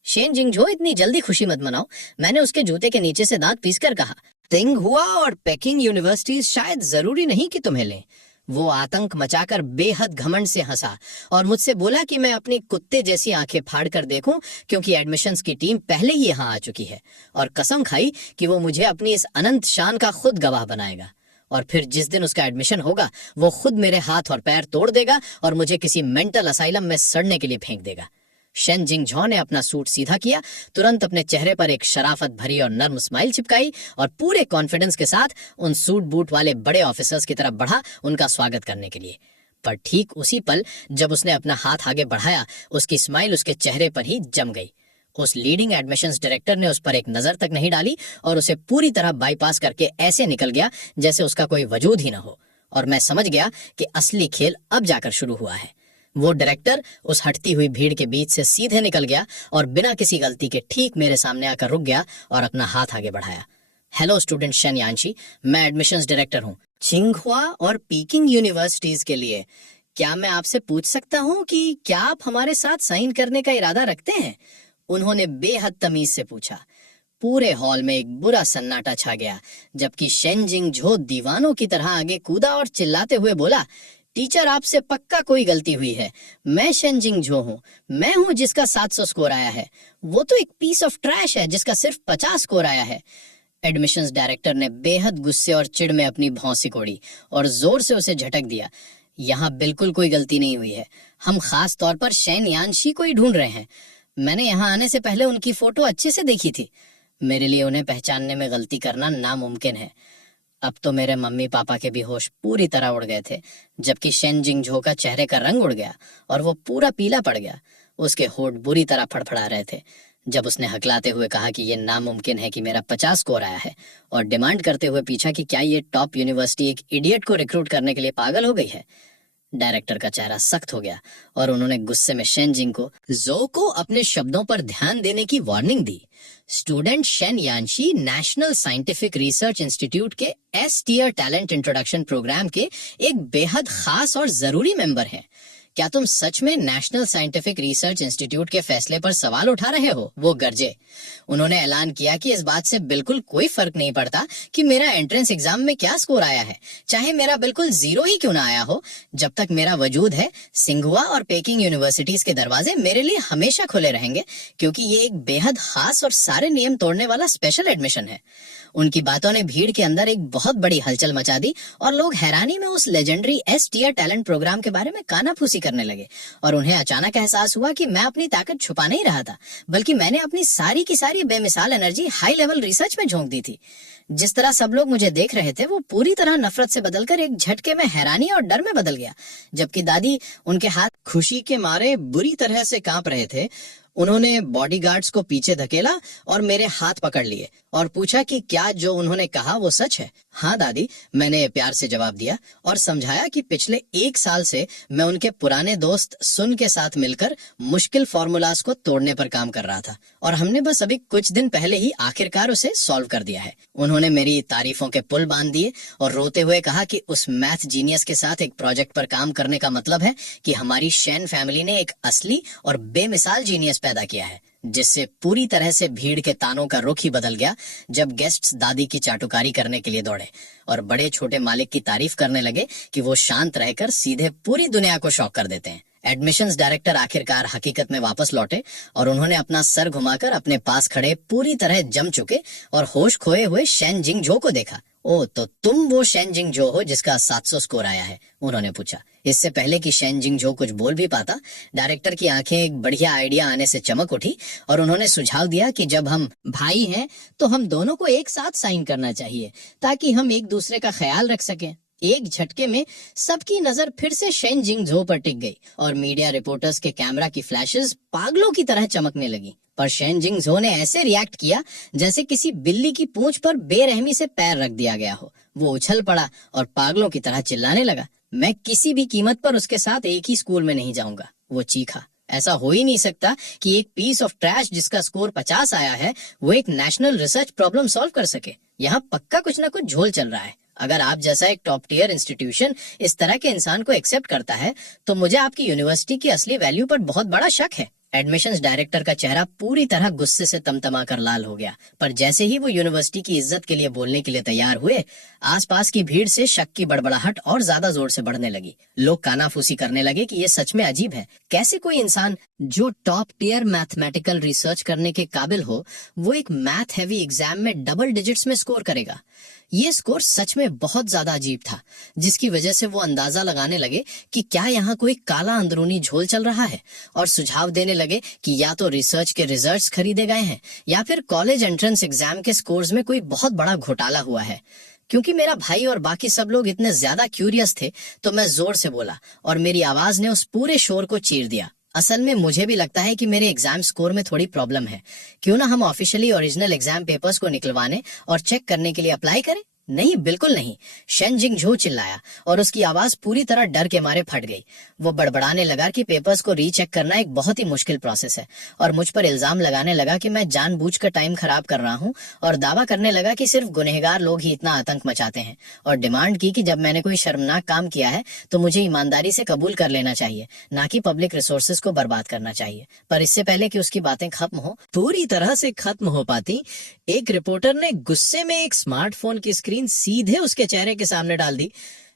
शेन जिंगझो, इतनी जल्दी खुशी मत मनाओ, मैंने उसके जूते के नीचे से दांत पीसकर कहा। तिंगहुआ और पेकिंग यूनिवर्सिटीज शायद जरूरी नहीं कि तुम्हें लें। वो आतंक मचाकर बेहद घमंड से हंसा और मुझसे बोला कि मैं अपनी कुत्ते जैसी आंखें फाड़ कर देखूं, क्योंकि एडमिशन्स की टीम पहले ही यहाँ आ चुकी है, और कसम खाई कि वो मुझे अपनी इस अनंत शान का खुद गवाह बनाएगा। और फिर जिस दिन उसका एडमिशन होगा, वो खुद मेरे हाथ और पैर तोड़ देगा और मुझे किसी मेंटल असाइलम में सड़ने के लिए फेंक देगा। शेन जिंगझो ने अपना सूट सीधा किया, तुरंत अपने चेहरे पर एक शराफत भरी और नर्म स्माइल चिपकाई और पूरे कॉन्फिडेंस के साथ उन सूट बूट वाले बड़े ऑफिसर्स की तरफ बढ़ा उनका स्वागत करने के लिए। पर ठीक उसी पल जब उसने अपना हाथ आगे बढ़ाया, उसकी स्माइल उसके चेहरे पर ही जम गई। उस लीडिंग एडमिशंस डायरेक्टर ने उस पर एक नजर तक नहीं डाली और उसे पूरी तरह बाईपास करके ऐसे निकल गया जैसे उसका कोई वजूद ही न हो। और मैं समझ गया कि असली खेल अब जाकर शुरू हुआ है। वो डायरेक्टर उस हटती हुई भीड़ के बीच से सीधे निकल गया और बिना किसी गलती के ठीक मेरे सामने आकर रुक गया और अपना हाथ आगे बढ़ाया। हेलो स्टूडेंट शेन यांशी, मैं एडमिशंस डायरेक्टर हूँ चिंगहुआ और पीकिंग यूनिवर्सिटीज के लिए। क्या मैं आपसे पूछ सकता हूँ कि क्या आप हमारे साथ साइन करने का इरादा रखते हैं? उन्होंने बेहद तमीज से पूछा। पूरे हॉल में एक बुरा सन्नाटा छा गया, जबकि शेन जिंगझो दीवानों की तरह आगे कूदा और चिल्लाते हुए बोला, टीचर, आपसे पक्का कोई गलती हुई है। मैं शेन जिंगझो हूँ, मैं हूँ जिसका 700 स्कोर आया है। वो तो एक पीस ऑफ ट्रैश है जिसका सिर्फ 50 स्कोर आया है। एडमिशंस डायरेक्टर ने बेहद गुस्से और चिढ़ में अपनी भौं सिकोड़ी और जोर से उसे झटक दिया। यहाँ बिल्कुल कोई गलती नहीं हुई है, हम खास तौर पर शेन यांशी को ही ढूंढ रहे हैं। मैंने यहाँ आने से पहले उनकी फोटो अच्छे से देखी थी। मेरे लिए उन्हें पहचानने में गलती करना नामुमकिन है। अब तो मेरे मम्मी पापा के भी होश पूरी तरह उड़ गए थे, जबकि शेन जिंगझो का चेहरे का रंग उड़ गया और वो पूरा पीला पड़ गया। उसके होठ बुरी तरह फड़फड़ा रहे थे जब उसने हकलाते हुए कहा कि ये नामुमकिन है कि मेरा 50 स्कोर आया है, और डिमांड करते हुए पूछा कि क्या ये टॉप यूनिवर्सिटी एक इडियट को रिक्रूट करने के लिए पागल हो गई है। डायरेक्टर का चेहरा सख्त हो गया और उन्होंने गुस्से में शेन जिंग को अपने शब्दों पर ध्यान देने की वार्निंग दी। Student Shen Yanshi national scientific research institute के S tier talent introduction programme के एक बेहद खास और जरूरी मेंबर हैं। क्या तुम सच में नेशनल साइंटिफिक रिसर्च इंस्टीट्यूट के फैसले पर सवाल उठा रहे हो? वो गरजे। उन्होंने ऐलान किया कि इस बात से बिल्कुल कोई फर्क नहीं पड़ता कि मेरा एंट्रेंस एग्जाम में क्या स्कोर आया है, चाहे मेरा बिल्कुल 0 ही क्यों ना आया हो। जब तक मेरा वजूद है, सिंघुआ और पेकिंग यूनिवर्सिटीज के दरवाजे मेरे लिए हमेशा खुले रहेंगे, क्योंकि ये एक बेहद खास और सारे नियम तोड़ने वाला स्पेशल एडमिशन है। उनकी बातों ने भीड़ के अंदर एक बहुत बड़ी हलचल मचा दी और लोग हैरानी में उस legendary S tier talent program के बारे में कानाफूसी करने लगे। और उन्हें अचानक एहसास हुआ कि मैं अपनी ताकत छुपा नहीं रहा था, बल्कि मैंने अपनी सारी की सारी बेमिसाल एनर्जी हाई लेवल रिसर्च में झोंक दी थी। जिस तरह सब लोग मुझे देख रहे थे, वो पूरी तरह नफरत से बदलकर एक झटके में हैरानी और डर में बदल गया। जबकि दादी उनके हाथ खुशी के मारे बुरी तरह से कांप रहे थे, उन्होंने बॉडीगार्ड्स को पीछे धकेला और मेरे हाथ पकड़ लिए और पूछा कि क्या जो उन्होंने कहा वो सच है। हाँ दादी, मैंने प्यार से जवाब दिया और समझाया कि पिछले 1 साल से मैं उनके पुराने दोस्त सुन के साथ मिलकर मुश्किल फॉर्मूलाज को तोड़ने पर काम कर रहा था और हमने बस अभी कुछ दिन पहले ही आखिरकार उसे सॉल्व कर दिया है। उन्होंने मेरी तारीफों के पुल बांध दिए और रोते हुए कहा कि उस मैथ जीनियस के साथ एक प्रोजेक्ट पर काम करने का मतलब है कि हमारी शेन फैमिली ने एक असली और बेमिसाल जीनियस पैदा किया है, जिससे पूरी तरह से भीड़ के तानों का रुख ही बदल गया जब गेस्ट्स दादी की चाटुकारी करने के लिए दौड़े और बड़े छोटे मालिक की तारीफ करने लगे कि वो शांत रहकर सीधे पूरी दुनिया को शॉक कर देते हैं। एडमिशंस डायरेक्टर आखिरकार हकीकत में वापस लौटे और उन्होंने अपना सर घुमाकर अपने पास खड़े पूरी तरह जम चुके और होश खोए हुए शेन जिंगझो को देखा। ओ, तो तुम वो शेन जिंगझो हो जिसका 700 स्कोर आया है? उन्होंने पूछा। इससे पहले कि शेन जिंगझो कुछ बोल भी पाता, डायरेक्टर की आंखें एक बढ़िया आइडिया आने से चमक उठी और उन्होंने सुझाव दिया कि जब हम भाई हैं तो हम दोनों को एक साथ साइन करना चाहिए ताकि हम एक दूसरे का ख्याल रख सकें। एक झटके में सबकी नजर फिर से शेन जिंगझो पर टिक गई और मीडिया रिपोर्टर्स के कैमरा की फ्लैशेस पागलों की तरह चमकने लगी। पर शेन जिंगझो ने ऐसे रिएक्ट किया जैसे किसी बिल्ली की पूंछ पर बेरहमी से पैर रख दिया गया हो। वो उछल पड़ा और पागलों की तरह चिल्लाने लगा, मैं किसी भी कीमत पर उसके साथ एक ही स्कूल में नहीं जाऊंगा। वो चीखा। ऐसा हो ही नहीं सकता कि एक पीस ऑफ ट्रैश जिसका स्कोर 50 आया है वो एक नेशनल रिसर्च प्रॉब्लम सॉल्व कर सके। यहाँ पक्का कुछ ना कुछ झोल चल रहा है। अगर आप जैसा एक टॉप टियर इंस्टीट्यूशन इस तरह के इंसान को एक्सेप्ट करता है तो मुझे आपकी यूनिवर्सिटी की असली वैल्यू पर बहुत बड़ा शक है। एडमिशंस डायरेक्टर का चेहरा पूरी तरह गुस्से से तमतमाकर लाल हो गया, पर जैसे ही वो यूनिवर्सिटी की इज्जत के लिए बोलने के लिए तैयार हुए, आसपास की भीड़ से शक की बड़बड़ाहट और ज्यादा जोर से बढ़ने लगी। लोग कानाफूसी करने लगे कि ये सच में अजीब है। कैसे कोई इंसान जो टॉप टियर मैथमेटिकल रिसर्च करने के काबिल हो, वो एक मैथ हैवी एग्जाम में डबल डिजिट्स में स्कोर करेगा। ये स्कोर सच में बहुत ज्यादा अजीब था, जिसकी वजह से वो अंदाजा लगाने लगे कि क्या यहाँ कोई काला अंदरूनी झोल चल रहा है, और सुझाव देने लगे कि या तो रिसर्च के रिजल्ट्स खरीदे गए हैं या फिर कॉलेज एंट्रेंस एग्जाम के स्कोर्स में कोई बहुत बड़ा घोटाला हुआ है। क्योंकि मेरा भाई और बाकी सब लोग इतने ज्यादा क्यूरियस थे तो मैं जोर से बोला और मेरी आवाज ने उस पूरे शोर को चीर दिया। असल में मुझे भी लगता है कि मेरे एग्जाम स्कोर में थोड़ी प्रॉब्लम है। क्यों ना हम ऑफिशियली ओरिजिनल एग्जाम पेपर्स को निकलवाने और चेक करने के लिए अप्लाई करें? नहीं, बिल्कुल नहीं, शेन जिंगझो चिल्लाया और उसकी आवाज पूरी तरह डर के मारे फट गई। वो बड़बड़ाने लगा कि पेपर्स को रीचेक करना एक बहुत ही मुश्किल प्रोसेस है, और मुझ पर इल्जाम लगाने लगा कि मैं जानबूझकर टाइम खराब कर रहा हूँ, और दावा करने लगा कि सिर्फ गुनहगार लोग ही इतना आतंक मचाते हैं, और डिमांड की कि जब मैंने कोई शर्मनाक काम किया है तो मुझे ईमानदारी से कबूल कर लेना चाहिए, ना कि पब्लिक रिसोर्सेज को बर्बाद करना चाहिए। पर इससे पहले कि उसकी बातें खत्म हो, पूरी तरह से खत्म हो पाती, एक रिपोर्टर ने गुस्से में एक स्मार्टफोन की स्क्रीन सीधे उसके चेहरे के सामने डाल दी।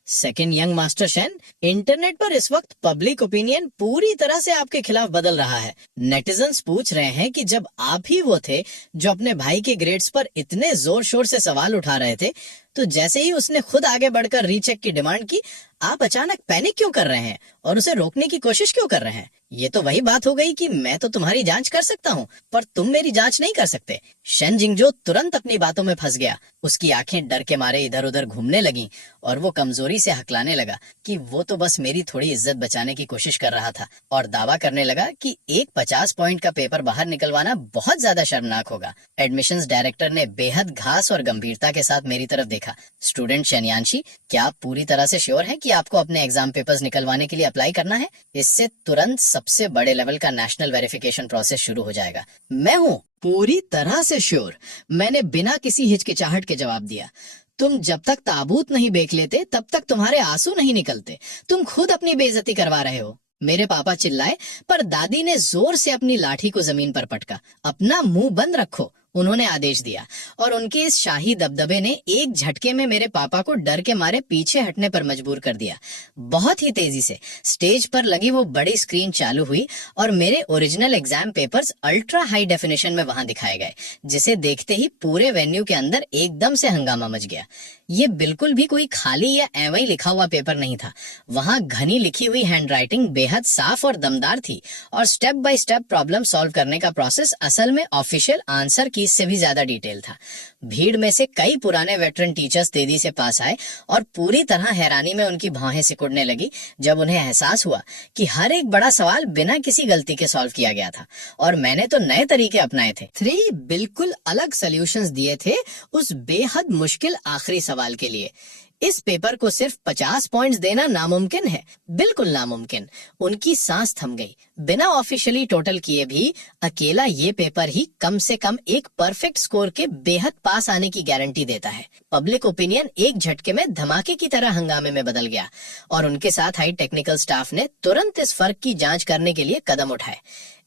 Second young master Shen, internet पर इस वक्त पब्लिक ओपिनियन पूरी तरह से आपके खिलाफ बदल रहा है। नेटिजन्स पूछ रहे हैं कि जब आप ही वो थे जो अपने भाई के ग्रेड्स पर इतने जोर शोर से सवाल उठा रहे थे, तो जैसे ही उसने खुद आगे बढ़कर रीचेक की डिमांड की, आप अचानक पैनिक क्यों कर रहे हैं और उसे रोकने की कोशिश क्यों कर रहे हैं? ये तो वही बात हो गई कि मैं तो तुम्हारी जांच कर सकता हूँ पर तुम मेरी जांच नहीं कर सकते। शेन जिंगजो तुरंत अपनी बातों में फंस गया। उसकी आंखें डर के मारे इधर उधर घूमने लगीं और वो कमजोरी से हकलाने लगा कि वो तो बस मेरी थोड़ी इज्जत बचाने की कोशिश कर रहा था, और दावा करने लगा कि एक 50 पॉइंट का पेपर बाहर निकलवाना बहुत ज्यादा शर्मनाक होगा। एडमिशंस डायरेक्टर ने बेहद घास और गंभीरता के साथ मेरी तरफ देखा। स्टूडेंट शन्यानशी, क्या आप पूरी तरह से श्योर हैं कि आपको अपने एग्जाम पेपर्स निकलवाने के लिए अप्लाई करना है? इससे तुरंत सबसे बड़े लेवल का नेशनल वेरिफिकेशन प्रोसेस शुरू हो जाएगा। मैं हूँ पूरी तरह से श्योर, मैंने बिना किसी हिचकिचाहट के जवाब दिया। तुम जब तक ताबूत नहीं बेच लेते तब तक तुम्हारे आंसू नहीं निकलते। तुम खुद अपनी बेइज्जती करवा रहे हो। मेरे पापा चिल्लाए, पर दादी ने जोर से अपनी लाठी को जमीन पर पटका। अपना मुंह बंद रखो, उन्होंने आदेश दिया, और उनके इस शाही दबदबे ने एक झटके में मेरे पापा को डर के मारे पीछे हटने पर मजबूर कर दिया। बहुत ही तेजी से स्टेज पर लगी वो बड़ी स्क्रीन चालू हुई और मेरे original exam papers ultra high definition में वहां दिखाए गए, जिसे देखते ही पूरे वेन्यू के अंदर एकदम से हंगामा मच गया। ये बिल्कुल भी कोई खाली या एवं लिखा हुआ पेपर नहीं था। वहां घनी लिखी हुई हैंडराइटिंग बेहद साफ और दमदार थी, और step by step problem solve करने का प्रोसेस असल में ऑफिशियल आंसर की से भी ज्यादा डिटेल था। भीड़ में से कई पुराने वेटरन टीचर्स तेजी से पास आए और पूरी तरह हैरानी में उनकी भौहें सिकुड़ने लगी जब उन्हें एहसास हुआ कि हर एक बड़ा सवाल बिना किसी गलती के सॉल्व किया गया था, और मैंने तो नए तरीके अपनाए थे। 3 बिल्कुल अलग सॉल्यूशंस दिए थे उस बेहद मुश्किल आखिरी सवाल के लिए। इस पेपर को सिर्फ 50 पॉइंट्स देना नामुमकिन है, बिल्कुल नामुमकिन। उनकी सांस थम गई। बिना ऑफिशियली टोटल किए भी अकेला ये पेपर ही कम से कम एक परफेक्ट स्कोर के बेहद पास आने की गारंटी देता है। पब्लिक ओपिनियन एक झटके में धमाके की तरह हंगामे में बदल गया, और उनके साथ हाई टेक्निकल स्टाफ ने तुरंत इस फर्क की जांच करने के लिए कदम उठाए।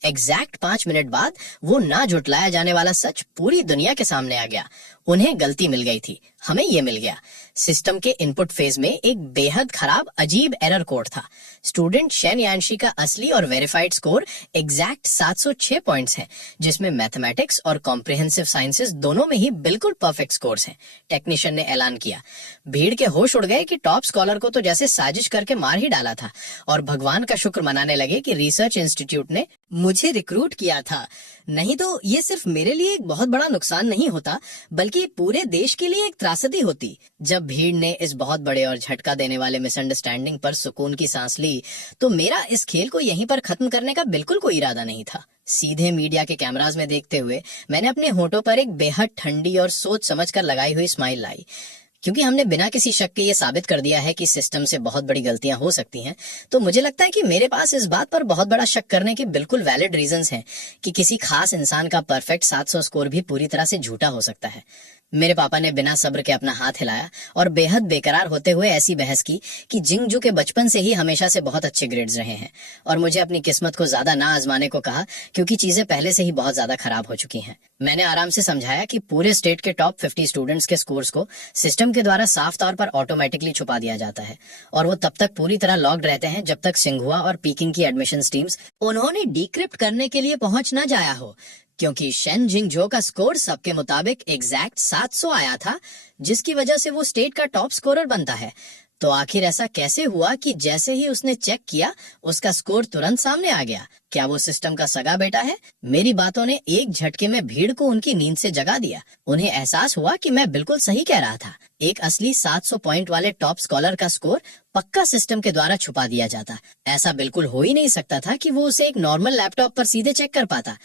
एग्जैक्ट 5 मिनट बाद वो ना झुटलाया जाने वाला सच पूरी दुनिया के सामने आ गया। उन्हें गलती मिल गई थी, हमें ये मिल गया। सिस्टम के इनपुट फेज में एक बेहद खराब अजीब एरर कोड था। स्टूडेंट शेन यानशी का असली और वेरीफाइड स्कोर एग्जैक्ट 706 पॉइंट्स है, जिसमें मैथमेटिक्स और कॉम्प्रिहेंसिव साइंसेस दोनों में ही बिल्कुल परफेक्ट स्कोर्स हैं। टेक्नीशियन ने ऐलान किया। भीड़ के होश उड़ गए कि टॉप स्कॉलर को तो जैसे साजिश करके मार ही डाला था, और भगवान का शुक्र मनाने लगे कि रिसर्च इंस्टीट्यूट ने मुझे रिक्रूट किया था। नहीं तो ये सिर्फ मेरे लिए एक बहुत बड़ा नुकसान नहीं होता, बल्कि पूरे देश के लिए एक त्रासदी होती। जब भीड़ ने इस बहुत बड़े और झटका देने वाले मिसअंडरस्टैंडिंग पर सुकून की सांस ली, तो मेरा इस खेल को यहीं पर खत्म करने का बिल्कुल कोई इरादा नहीं था। सीधे मीडिया के कैमरास में देखते हुए मैंने अपने होठों पर एक बेहद ठंडी और सोच समझकर लगाई हुई स्माइल लाई। क्योंकि हमने बिना किसी शक के ये साबित कर दिया है कि सिस्टम से बहुत बड़ी गलतियां हो सकती हैं, तो मुझे लगता है कि मेरे पास इस बात पर बहुत बड़ा शक करने के बिल्कुल वैलिड रीजंस हैं कि किसी खास इंसान का परफेक्ट 700 स्कोर भी पूरी तरह से झूठा हो सकता है। मेरे पापा ने बिना सब्र के अपना हाथ हिलाया और बेहद बेकरार होते हुए ऐसी बहस की कि जिंगजू के बचपन से ही हमेशा से बहुत अच्छे ग्रेड्स रहे हैं और मुझे अपनी किस्मत को ज्यादा ना आजमाने को कहा, क्योंकि चीजें पहले से ही बहुत ज्यादा खराब हो चुकी हैं। मैंने आराम से समझाया कि पूरे स्टेट के टॉप 50 स्टूडेंट्स के स्कोर्स को सिस्टम के द्वारा साफ तौर पर ऑटोमेटिकली छुपा दिया जाता है और वो तब तक पूरी तरह लॉक्ड रहते हैं जब तक सिंघुआ और पीकिंग की एडमिशन टीम्स उन्होंने डिक्रिप्ट करने के लिए पहुंच न जाया हो, क्योंकि शेन जिंगजो का स्कोर सबके मुताबिक एग्जैक्ट 700 आया था, जिसकी वजह से वो स्टेट का टॉप स्कोरर बनता है। तो आखिर ऐसा कैसे हुआ कि जैसे ही उसने चेक किया उसका स्कोर तुरंत सामने आ गया? क्या वो सिस्टम का सगा बेटा है? मेरी बातों ने एक झटके में भीड़ को उनकी नींद से जगा दिया। उन्हें एहसास हुआ कि मैं बिल्कुल सही कह रहा था। एक असली 700 पॉइंट वाले टॉप स्कॉलर का स्कोर पक्का सिस्टम के द्वारा छुपा दिया जाता। ऐसा बिल्कुल हो ही नहीं सकता था कि वो उसे एक नॉर्मल लैपटॉप पर सीधे चेक कर पाता।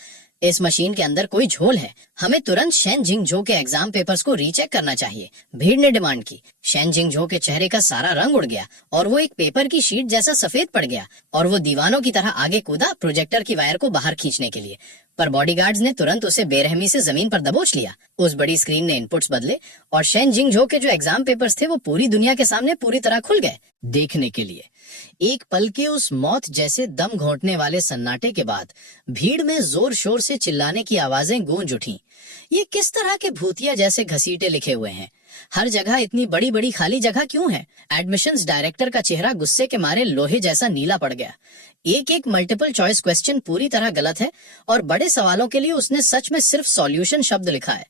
इस मशीन के अंदर कोई झोल है। हमें तुरंत शेन जिंगजो के एग्जाम पेपर्स को रीचेक करना चाहिए, भीड़ ने डिमांड की। शेन जिंगजो के चेहरे का सारा रंग उड़ गया और वो एक पेपर की शीट जैसा सफेद पड़ गया और वो दीवानों की तरह आगे कूदा प्रोजेक्टर की वायर को बाहर खींचने के लिए, पर बॉडीगार्ड्स ने तुरंत उसे बेरहमी से जमीन पर दबोच लिया। उस बड़ी स्क्रीन ने इनपुट्स बदले और शेन जिंगजो के जो एग्जाम पेपर्स थे वो पूरी दुनिया के सामने पूरी तरह खुल गए देखने के लिए। एक पल के उस मौत जैसे दम घोंटने वाले सन्नाटे के बाद भीड़ में जोर शोर से चिल्लाने की आवाजें गूंज उठी। ये किस तरह के भूतिया जैसे घसीटे लिखे हुए हैं? हर जगह इतनी बड़ी बड़ी खाली जगह क्यों है? एडमिशंस डायरेक्टर का चेहरा गुस्से के मारे लोहे जैसा नीला पड़ गया। एक एक मल्टीपल चॉइस क्वेश्चन पूरी तरह गलत है और बड़े सवालों के लिए उसने सच में सिर्फ सॉल्यूशन शब्द लिखा है।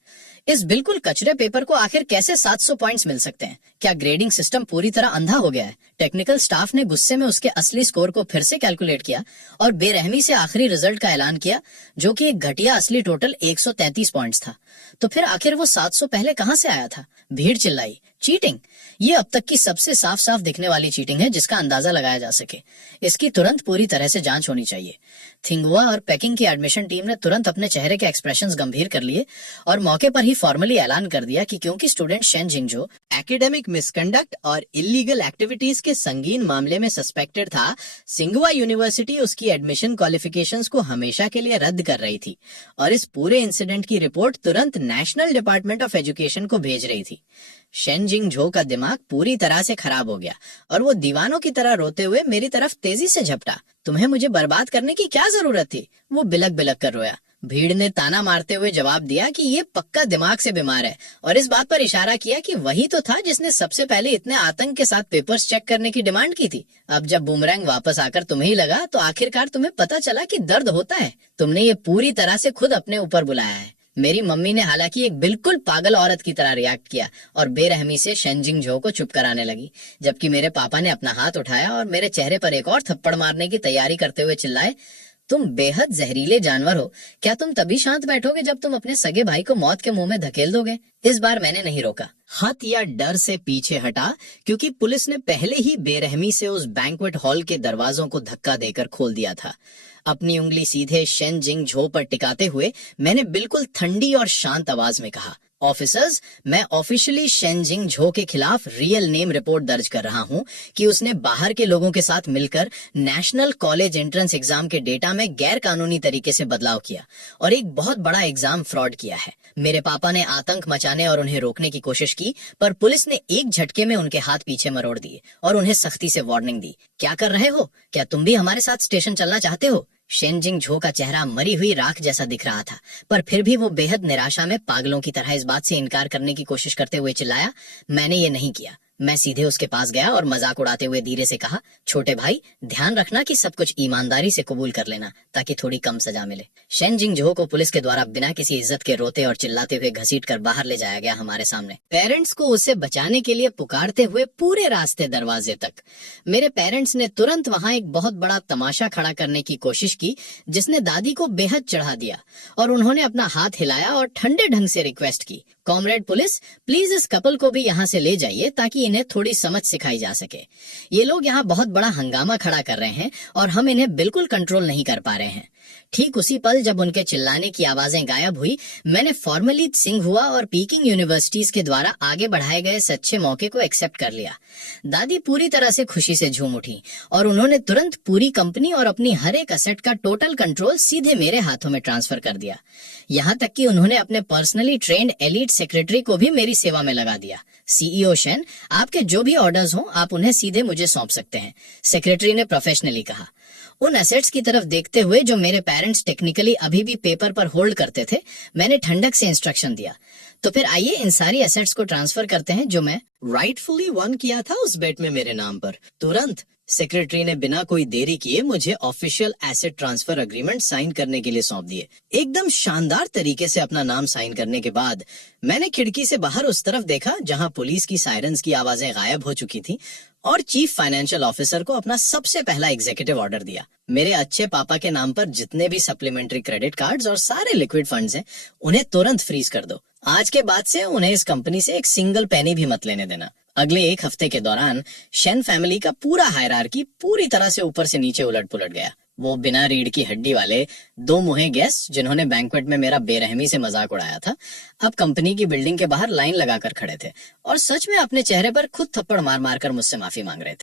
इस बिल्कुल कचरे पेपर को आखिर कैसे 700 पॉइंट्स मिल सकते हैं? क्या ग्रेडिंग सिस्टम पूरी तरह अंधा हो गया है? टेक्निकल स्टाफ ने गुस्से में उसके असली स्कोर को फिर से कैलकुलेट किया और बेरहमी से आखिरी रिजल्ट का ऐलान किया, जो कि एक घटिया असली टोटल 133 पॉइंट्स था। तो फिर आखिर वो 700 पहले कहां से आया था? भीड़ चिल्लाई, चीटिंग! ये अब तक की सबसे साफ साफ दिखने वाली चीटिंग है जिसका अंदाजा लगाया जा सके। इसकी तुरंत पूरी तरह से जांच होनी चाहिए। थिंगुआ और पेकिंग की एडमिशन टीम ने तुरंत अपने चेहरे के एक्सप्रेशंस गंभीर कर लिए और मौके पर ही फॉर्मली ऐलान कर दिया कि क्योंकि स्टूडेंट शेन जिंगजो एकेडमिक मिसकंडक्ट और इलीगल एक्टिविटीज के संगीन मामले में सस्पेक्टेड था, सिंघुआ यूनिवर्सिटी उसकी एडमिशन क्वालिफिकेशंस को हमेशा के लिए रद्द कर रही थी और इस पूरे इंसिडेंट की रिपोर्ट तुरंत नेशनल डिपार्टमेंट ऑफ एजुकेशन को भेज रही थी। शेन जिंगजो का दिमाग पूरी तरह से खराब हो गया और वो दीवानों की तरह रोते हुए मेरी तरफ तेजी से झपटा। तुम्हें मुझे बर्बाद करने की क्या जरूरत थी? वो बिलक बिलक कर रोया। भीड़ ने ताना मारते हुए जवाब दिया कि ये पक्का दिमाग से बीमार है और इस बात पर इशारा किया कि वही तो था जिसने सबसे पहले इतने आतंक के साथ पेपर्स चेक करने की डिमांड की थी। अब जब बूमरैंग वापस आकर तुम्हें ही लगा तो आखिरकार तुम्हें पता चला कि दर्द होता है। तुमने ये पूरी तरह से खुद अपने ऊपर बुलाया है। मेरी मम्मी ने हालांकि एक बिल्कुल पागल औरत की तरह रिएक्ट किया और बेरहमी से शेन जिंगजो को चुप कराने लगी, जबकि मेरे पापा ने अपना हाथ उठाया और मेरे चेहरे पर एक और थप्पड़ मारने की तैयारी करते हुए चिल्लाए, तुम बेहद जहरीले जानवर हो। क्या तुम तभी शांत बैठोगे जब तुम अपने सगे भाई को मौत के मुंह में धकेल दोगे? इस बार मैंने नहीं रोका, हत या डर से पीछे हटा, क्योंकि पुलिस ने पहले ही बेरहमी से उस बैंक्वेट हॉल के दरवाजों को धक्का देकर खोल दिया था। अपनी उंगली सीधे शेन जिंगजो पर टिकाते हुए मैंने बिल्कुल ठंडी और शांत आवाज में कहा, ऑफिसर्स, मैं ऑफिशियली शेन जिंगजो के खिलाफ रियल नेम रिपोर्ट दर्ज कर रहा हूं कि उसने बाहर के लोगों के साथ मिलकर नेशनल कॉलेज एंट्रेंस एग्जाम के डेटा में गैर कानूनी तरीके से बदलाव किया और एक बहुत बड़ा एग्जाम फ्रॉड किया है। मेरे पापा ने आतंक मचाने और उन्हें रोकने की कोशिश की, पर पुलिस ने एक झटके में उनके हाथ पीछे मरोड़ दिए और उन्हें सख्ती से वार्निंग दी। क्या कर रहे हो? क्या तुम भी हमारे साथ स्टेशन चलना चाहते हो? शेन जिंगजो का चेहरा मरी हुई राख जैसा दिख रहा था, पर फिर भी वो बेहद निराशा में पागलों की तरह इस बात से इनकार करने की कोशिश करते हुए चिल्लाया, मैंने ये नहीं किया। मैं सीधे उसके पास गया और मजाक उड़ाते हुए धीरे से कहा, छोटे भाई, ध्यान रखना कि सब कुछ ईमानदारी से कबूल कर लेना ताकि थोड़ी कम सजा मिले। शेन जिंगजो को पुलिस के द्वारा बिना किसी इज्जत के रोते और चिल्लाते हुए घसीट कर बाहर ले जाया गया हमारे सामने, पेरेंट्स को उसे बचाने के लिए पुकारते हुए पूरे रास्ते दरवाजे तक। मेरे पेरेंट्स ने तुरंत वहां एक बहुत बड़ा तमाशा खड़ा करने की कोशिश की जिसने दादी को बेहद चढ़ा दिया और उन्होंने अपना हाथ हिलाया और ठंडे ढंग से रिक्वेस्ट की, कॉमरेड पुलिस, प्लीज इस कपल को भी यहाँ से ले जाइए ताकि इन्हें थोड़ी समझ सिखाई जा सके। ये लोग यहाँ बहुत बड़ा हंगामा खड़ा कर रहे हैं और हम इन्हें बिल्कुल कंट्रोल नहीं कर पा रहे हैं। ठीक उसी पल जब उनके चिल्लाने की आवाजें गायब हुई, मैंने फॉर्मली सिंघुआ और पीकिंग यूनिवर्सिटीज के द्वारा आगे बढ़ाए गए इस अच्छे मौके को एक्सेप्ट कर लिया। दादी पूरी तरह से खुशी से झूम उठी और उन्होंने तुरंत पूरी कंपनी और अपनी हर एक असेट का टोटल कंट्रोल सीधे मेरे हाथों में ट्रांसफर कर दिया। यहाँ तक कि उन्होंने अपने पर्सनली ट्रेंड एलीट सेक्रेटरी को भी मेरी सेवा में लगा दिया। सीईओ शेन, आपके जो भी ऑर्डर्स हों आप उन्हें सीधे मुझे सौंप सकते हैं, सेक्रेटरी ने प्रोफेशनली कहा। उन एसेट्स की तरफ देखते हुए जो मेरे पेरेंट्स टेक्निकली अभी भी पेपर पर होल्ड करते थे, मैंने ठंडक से इंस्ट्रक्शन दिया, तो फिर आइए इन सारी एसेट्स को ट्रांसफर करते हैं जो मैं राइटफुली वन किया था उस बेट में मेरे नाम पर। तुरंत सेक्रेटरी ने बिना कोई देरी किए मुझे official asset transfer agreement sign करने के लिए सौंप दिए। एकदम शानदार तरीके से अपना नाम साइन करने के बाद मैंने खिड़की से बाहर उस तरफ देखा जहां पुलिस की सायरन्स की आवाजें गायब हो चुकी थी और चीफ फाइनेंशियल ऑफिसर को अपना सबसे पहला एग्जीक्यूटिव ऑर्डर दिया। मेरे अच्छे पापा के नाम पर जितने भी सप्लीमेंट्री क्रेडिट कार्ड्स और सारे लिक्विड फंड्स हैं, उन्हें तुरंत फ्रीज कर दो। आज के बाद से उन्हें इस कंपनी से एक सिंगल पेनी भी मत लेने देना। अगले एक हफ्ते के दौरान शेन फैमिली का पूरा हायरार्की पूरी तरह से ऊपर से नीचे उलट पुलट गया। वो बिना रीढ़ की हड्डी वाले दो मुहे गेस्ट जिन्होंने बैंक्वेट में मेरा बेरहमी से मजाक उड़ाया था, अब कंपनी की बिल्डिंग के बाहर लाइन लगाकर खड़े थे और सच में अपने चेहरे पर खुद थप्पड़ मार मार कर मुझसे माफी मांग रहे थे।